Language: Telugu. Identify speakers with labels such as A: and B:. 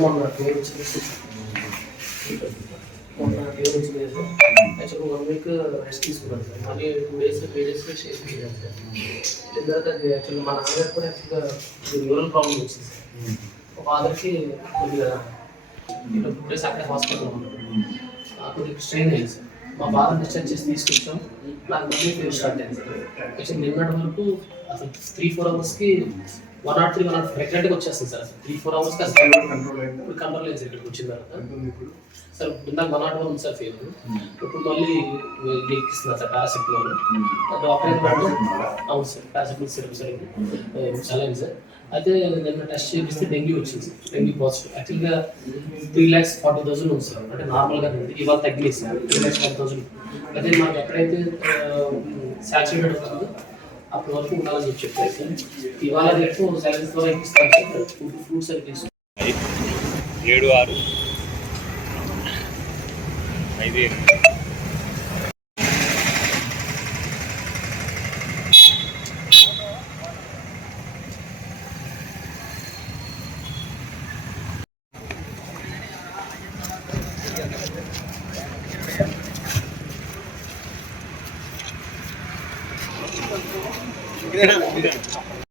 A: మొన్న పేరు వచ్చింది మొన్న పేరు వచ్చింది సార్ యాక్చువల్గా వన్ వీక్ రెస్ట్ తీసుకున్నాను సార్ మళ్ళీ two days three days rest చేసుకుంటాను సార్ దీని తర్వాత యాక్చువల్గా మా నాన్నగారు కూడా యాక్చువల్గా న్యూరల్ ప్రాబ్లం వచ్చింది సార్ ఒక ఫాదర్కి కొద్దిగా ఇట్లా టూ డేస్ అక్కడే హాస్పిటల్లో ఉన్నారు ఆ, కొద్దిగా స్ట్రెయిన్ అయ్యింది సార్ మా ఫాదర్ డిస్టర్బ్ చేసి తీసుకొచ్చాం. నాకు మళ్ళీ ఫీవర్ స్టార్ట్ అయింది సార్ యాక్చువల్లీ నిన్నటి వరకు అసలు త్రీ ఫోర్ అవర్స్కి one naught three one naught ప్రెగ్నెంట్గా వచ్చేస్తుంది సార్. త్రీ ఫోర్
B: కంట్రోల్ అయిందా
A: ఇప్పుడు కంట్రోల్ సార్ ఇక్కడికి వచ్చిన తర్వాత. సార్ ఇందాక వన్ నాట్ వన్ ఉంది సార్ ఫీవర్ ఇప్పుడు మళ్ళీ ఎక్కిస్తున్నారు సార్ పారాసిటమాల్ డాక్టర్ అవును సార్ పారాసిటమాల్ సిరప్ సార్ ఇది. చల్లైంది సార్. అయితే నిన్న టెస్ట్ చేపిస్తే డెంగ్యూ వచ్చింది సార్ డెంగ్యూ పాజిటివ్ యాక్చువల్గా త్రీ ల్యాక్స్ ఫార్టీ థౌసండ్ ఉంది సార్. అంటే నార్మల్గా ఇవాళ తగ్గింది sir three lakhs forty thousand అయితే మనకి ఎక్కడైతే సాచురేటెడ్ ఉంటుందో అప్పటి వరకు ఉండాలని చెప్పి చెప్పారు. సార్ ఇవాళ రేపు సైలెన్స్ ద్వారా ఇస్తాను సార్ ఫుడ్ ఫ్రూట్స్ అవి
C: ఏడు ఆరు ఐదు
B: 그래, 그래.